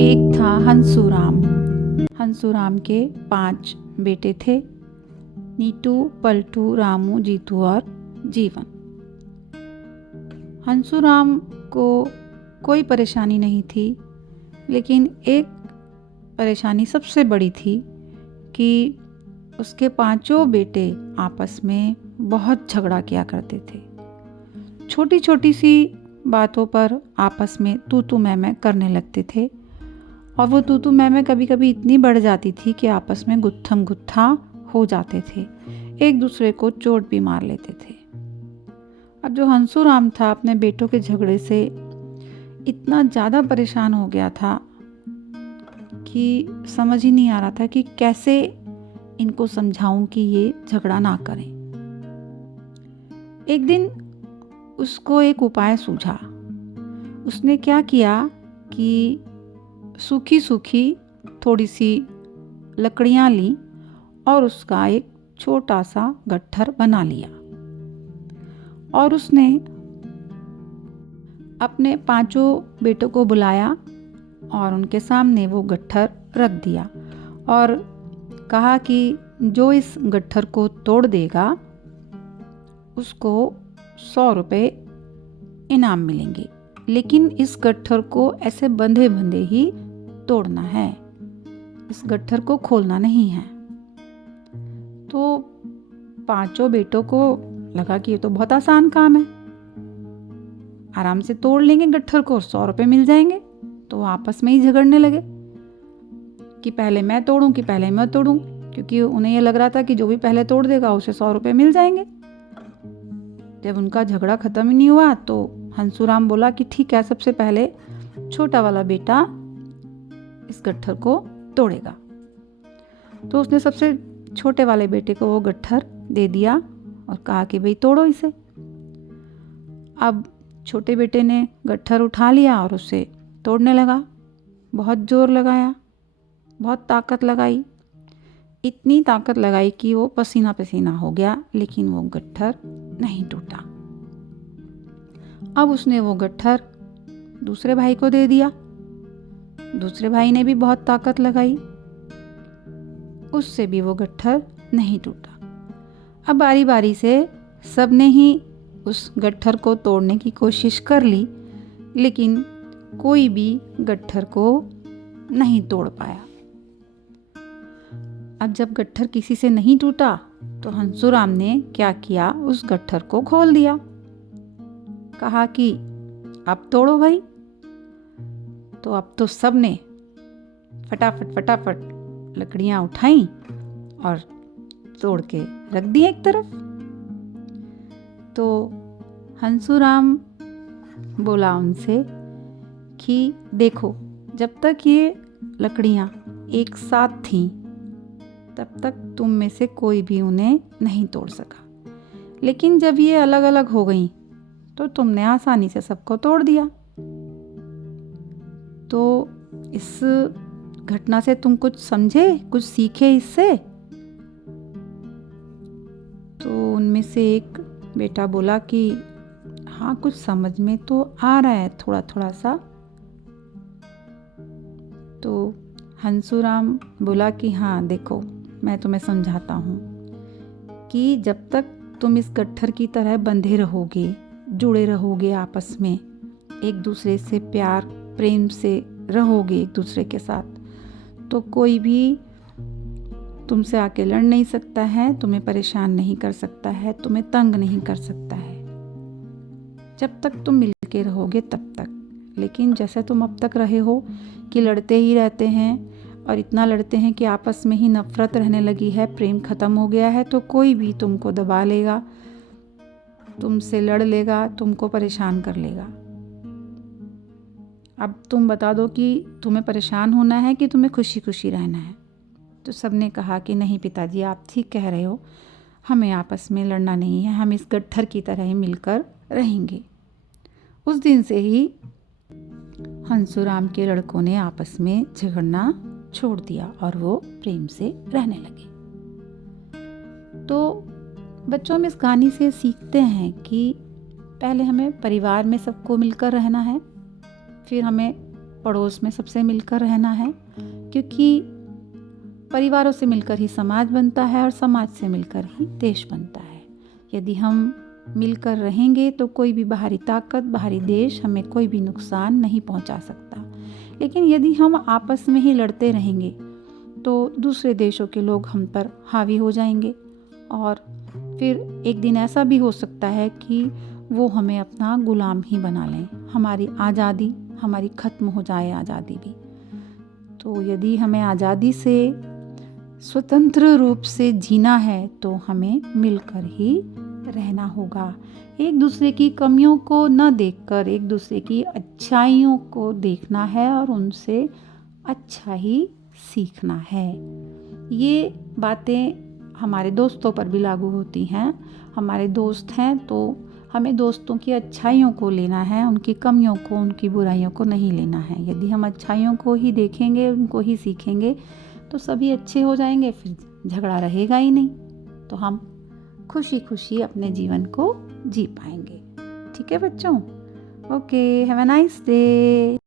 एक था हंसूराम। हंसूराम के 5 बेटे थे, नीटू, पलटू, रामू, जीतू और जीवन। हंसूराम को कोई परेशानी नहीं थी, लेकिन एक परेशानी सबसे बड़ी थी कि उसके 5 बेटे आपस में बहुत झगड़ा किया करते थे। छोटी छोटी सी बातों पर आपस में तू तू मैं करने लगते थे, और वो तू तू मैं कभी कभी इतनी बढ़ जाती थी कि आपस में गुत्थम गुत्था हो जाते थे, एक दूसरे को चोट भी मार लेते थे। अब जो हंसूराम था अपने बेटों के झगड़े से इतना ज़्यादा परेशान हो गया था कि समझ ही नहीं आ रहा था कि कैसे इनको समझाऊं कि ये झगड़ा ना करें। एक दिन उसको एक उपाय सूझा। उसने क्या किया कि सूखी सूखी थोड़ी सी लकड़ियां ली और उसका एक छोटा सा गट्ठर बना लिया, और उसने अपने 5 बेटों को बुलाया और उनके सामने वो गट्ठर रख दिया और कहा कि जो इस गट्ठर को तोड़ देगा उसको 100 रुपये इनाम मिलेंगे, लेकिन इस गट्ठर को ऐसे बंधे बंधे ही तोड़ना है, इस गट्ठर को खोलना नहीं है। तो 5 बेटों को लगा कि ये तो बहुत आसान काम है, आराम से तोड़ लेंगे गट्ठर को, 100 रुपये मिल जाएंगे। तो आपस में ही झगड़ने लगे कि पहले मैं तोड़ूं कि पहले मैं तोड़ूं, क्योंकि उन्हें ये लग रहा था कि जो भी पहले तोड़ देगा उसे 100 रुपये मिल जाएंगे। जब उनका झगड़ा खत्म ही नहीं हुआ तो हंसूराम बोला कि ठीक है, सबसे पहले छोटा वाला बेटा इस गट्ठर को तोड़ेगा। तो उसने सबसे छोटे वाले बेटे को वो गट्ठर दे दिया और कहा कि भाई तोड़ो इसे। अब छोटे बेटे ने गट्ठर उठा लिया और उसे तोड़ने लगा। बहुत जोर लगाया, बहुत ताकत लगाई, इतनी ताकत लगाई कि वो पसीना पसीना हो गया, लेकिन वो गट्ठर नहीं टूटा। अब उसने वो गट्ठर दूसरे भाई को दे दिया। दूसरे भाई ने भी बहुत ताकत लगाई, उससे भी वो गट्ठर नहीं टूटा। अब बारी बारी से सबने ही उस गट्ठर को तोड़ने की कोशिश कर ली, लेकिन कोई भी गट्ठर को नहीं तोड़ पाया। अब जब गट्ठर किसी से नहीं टूटा तो हंसूराम ने क्या किया, उस गट्ठर को खोल दिया। कहा कि अब तोड़ो भाई। तो अब तो सबने फटाफट लकड़ियां उठाई और तोड़ के रख दी एक तरफ। तो हंसूराम बोला उनसे कि देखो, जब तक ये लकड़ियां एक साथ थीं तब तक तुम में से कोई भी उन्हें नहीं तोड़ सका, लेकिन जब ये अलग अलग हो गईं तो तुमने आसानी से सबको तोड़ दिया। तो इस घटना से तुम कुछ समझे, कुछ सीखे इससे? तो उनमें से एक बेटा बोला कि हाँ, कुछ समझ में तो आ रहा है थोड़ा थोड़ा सा। तो हंसूराम बोला कि हाँ देखो, मैं तुम्हें समझाता हूँ कि जब तक तुम इस गट्ठर की तरह बंधे रहोगे, जुड़े रहोगे आपस में, एक दूसरे से प्यार प्रेम से रहोगे एक दूसरे के साथ, तो कोई भी तुमसे आके लड़ नहीं सकता है, तुम्हें परेशान नहीं कर सकता है, तुम्हें तंग नहीं कर सकता है, जब तक तुम मिलके रहोगे तब तक। लेकिन जैसे तुम अब तक रहे हो कि लड़ते ही रहते हैं और इतना लड़ते हैं कि आपस में ही नफरत रहने लगी है, प्रेम खत्म हो गया है, तो कोई भी तुमको दबा लेगा, तुमसे लड़ लेगा, तुमको परेशान कर लेगा। अब तुम बता दो कि तुम्हें परेशान होना है कि तुम्हें खुशी खुशी रहना है। तो सबने कहा कि नहीं पिताजी, आप ठीक कह रहे हो, हमें आपस में लड़ना नहीं है, हम इस गट्ठर की तरह ही मिलकर रहेंगे। उस दिन से ही हंसूराम के लड़कों ने आपस में झगड़ना छोड़ दिया और वो प्रेम से रहने लगे। तो बच्चों हम इस कहानी से सीखते हैं कि पहले हमें परिवार में सबको मिलकर रहना है, फिर हमें पड़ोस में सबसे मिलकर रहना है, क्योंकि परिवारों से मिलकर ही समाज बनता है और समाज से मिलकर ही देश बनता है। यदि हम मिलकर रहेंगे तो कोई भी बाहरी ताकत, बाहरी देश हमें कोई भी नुकसान नहीं पहुंचा सकता। लेकिन यदि हम आपस में ही लड़ते रहेंगे तो दूसरे देशों के लोग हम पर हावी हो जाएंगे और फिर एक दिन ऐसा भी हो सकता है कि वो हमें अपना गुलाम ही बना लें, हमारी आज़ादी हमारी ख़त्म हो जाए आज़ादी भी। तो यदि हमें आज़ादी से स्वतंत्र रूप से जीना है तो हमें मिलकर ही रहना होगा। एक दूसरे की कमियों को न देखकर एक दूसरे की अच्छाइयों को देखना है और उनसे अच्छा ही सीखना है। ये बातें हमारे दोस्तों पर भी लागू होती हैं। हमारे दोस्त हैं तो हमें दोस्तों की अच्छाइयों को लेना है, उनकी कमियों को, उनकी बुराइयों को नहीं लेना है। यदि हम अच्छाइयों को ही देखेंगे, उनको ही सीखेंगे तो सभी अच्छे हो जाएंगे, फिर झगड़ा रहेगा ही नहीं, तो हम खुशी खुशी अपने जीवन को जी पाएंगे। ठीक है बच्चों? Okay, have a nice day.